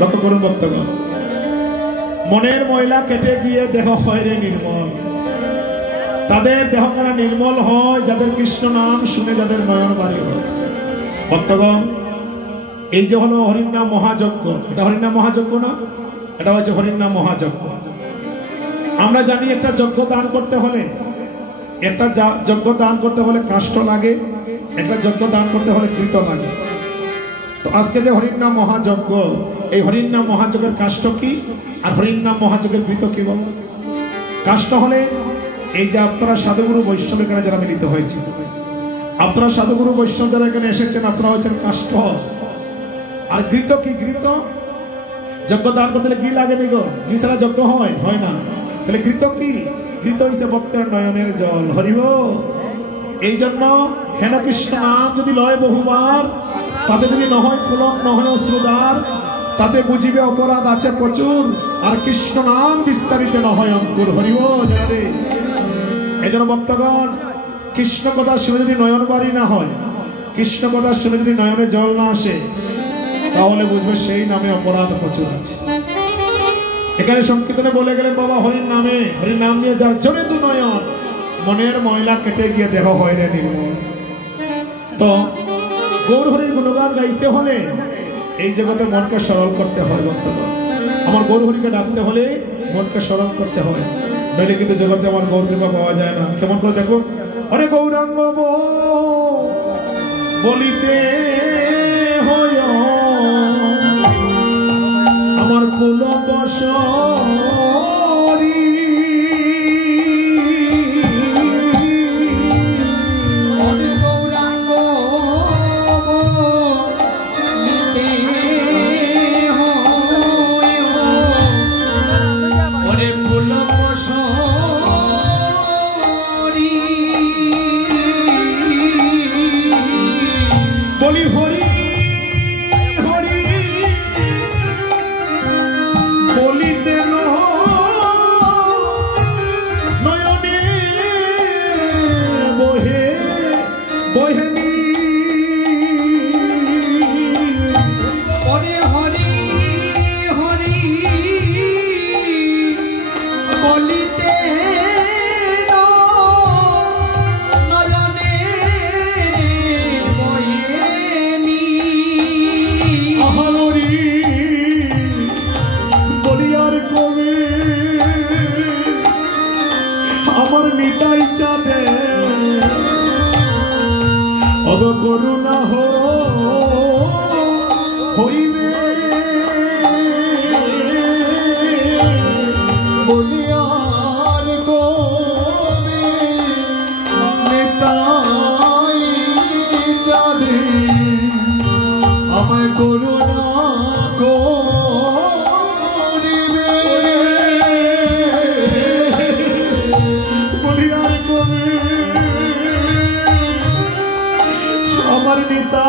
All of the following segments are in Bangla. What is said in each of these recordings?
লক্ষ্য করুন ভক্তগণ, মনের ময়লা কেটে গিয়ে দেহ হয় রে নির্মল। তাদের দেহখানা নির্মল হয় যাদের কৃষ্ণ নাম শুনে যাদের নয়ন বাড়ি হয়। ভক্তগণ, এই যে হলো হরির নাম মহাযজ্ঞ, এটা হরির নাম মহাযজ্ঞ না, এটা হচ্ছে হরির নাম মহাযজ্ঞ। আমরা জানি একটা যজ্ঞ দান করতে হলে, একটা যজ্ঞ দান করতে হলে কাষ্ঠ লাগে, একটা যজ্ঞ দান করতে হলে কৃত লাগে। তো আজকে যে হরির নাম মহাযজ্ঞ, এই হরির নাম মহাযজ্ঞের কাষ্ঠ কি আর হরির নাম মহাযজ্ঞের কৃত কি বল? কাষ্ঠ হলে এই যে আপনারা সাধুগুরু বৈষ্ণব এখানে যারা মিলিত হয়েছে, আপনারা সাধুগুরু বৈষ্ণব যারা এখানে এসেছেন, আপনারা হচ্ছেন কাষ্ঠ। আর ঘৃত কি? ঘৃত যজ্ঞ দান করতে হলে ঘি লাগে নি গো, ঘি ছাড়া যজ্ঞ হয়? হয় না। তাহলে ঘৃত কি? ঘৃত হইছে ভক্তের নয়নের জল। হরিব। এই জন্য হেন কৃষ্ণ নাম যদি লয় বহুবার, তাতে যদি নহয় পুলক নহয় অশ্রুদার, তাতে বুঝিবে অপরাধ আছে প্রচুর, আর কৃষ্ণ নাম বিস্তারিত নহয় অঙ্কুর। হরিব জানে। এই জন্য ভক্তগণ, কৃষ্ণ কথা শুনে যদি নয়ন বাড়ি না হয়, কৃষ্ণ কথা শুনে যদি নয়নে জল না আসে, তাহলে বুঝবে সেই নামে অপরাধ প্রচুর আছে। এখানে সংকীর্তনে বলে গেলেন বাবা, হরির নামে, হরির নাম নিয়ে যার জোরে দু নয়ন, মনের ময়লা কেটে গিয়ে দেহ হয় রে নির্মল। তো গৌর হরির গুণগান গাইতে হলে এই জগতে মনকে সরল করতে হয় ভক্তগণ। আমার গৌর হরিকে ডাকতে হলে মনকে সরল করতে হয়, নইলে কিন্তু জগতে আমার গৌর কৃপা পাওয়া যায় না। কেমন করে দেখো, অরে গৌরাঙ্গ বলিতে হয় আমার পুলক সরি, অরে গৌরাঙ্গ বলিতে হয় ওরে পুলক সরি, বলি হরি হরি বলিতে নয়নে বহে বহেনি, ওরে হরি হরি বলিতে নয়নে বহেনি, হরি বলিয়ার কবে আমার নিতাই চাঁদে অব করুণা হইবে, বলিয়ার কবে নিতাই চাঁদে আমায় করুণা করিবে, বলিয়ার কবে আমার নিতা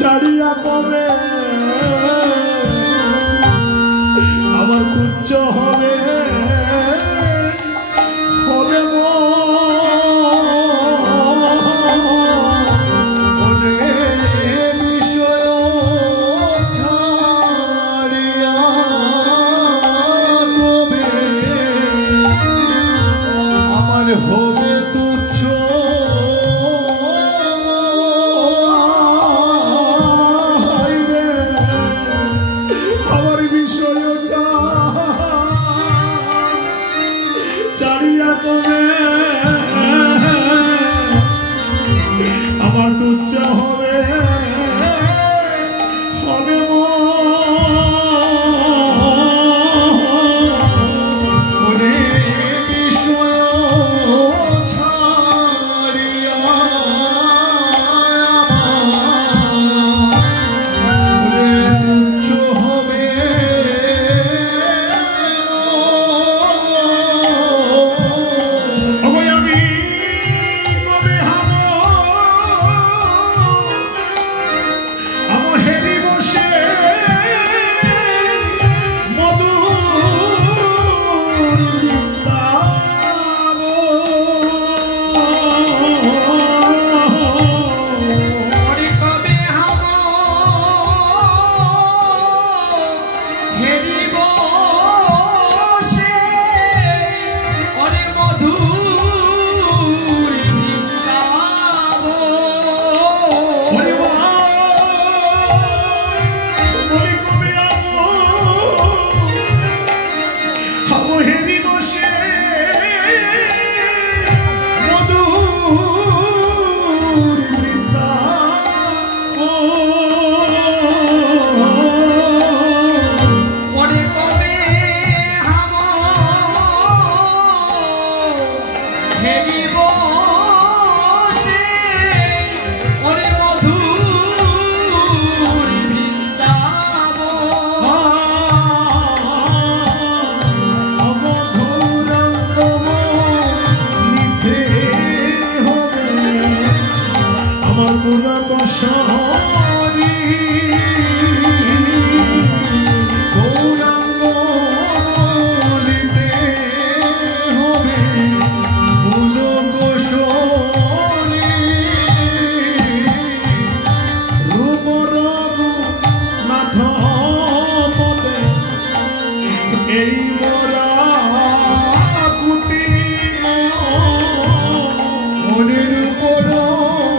ছাড়িয়া কবে আমার তুচ্ছ হবে হবে বিষয় ছাড়িয়া কবে আমার হবে তুচ্ছ আমার তুচ্ছ হবে হবে মনে বিষয় ছাড়িয়া মনে তুচ্ছ হবে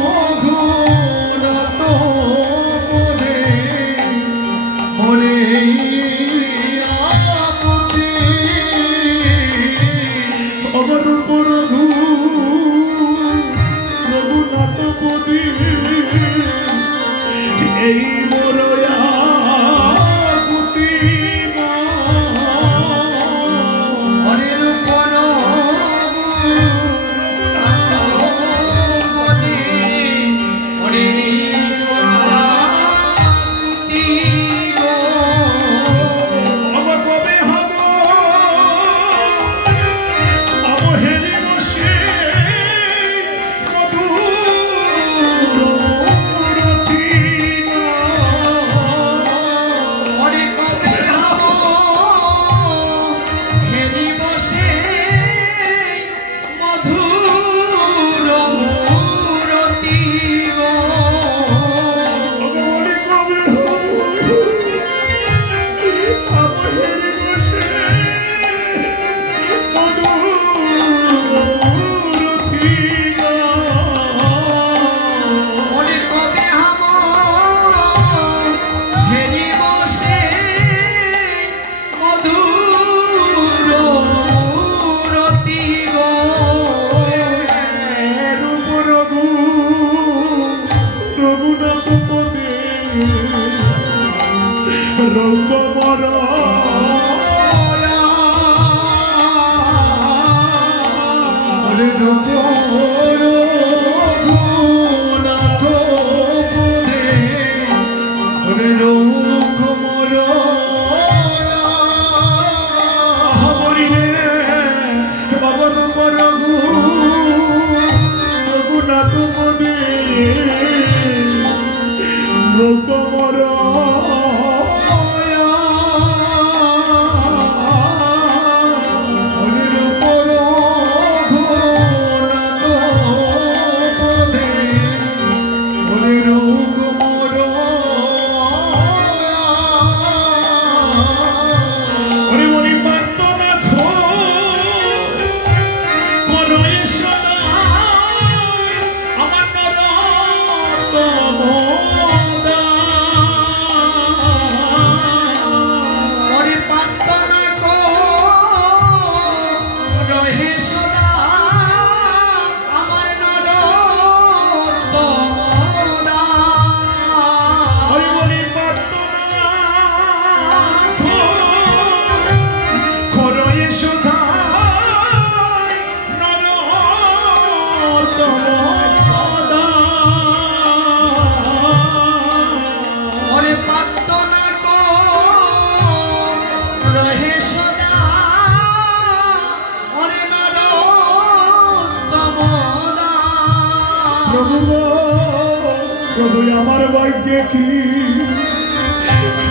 আমার ভাগ্যে কি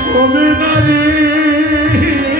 হবে না রে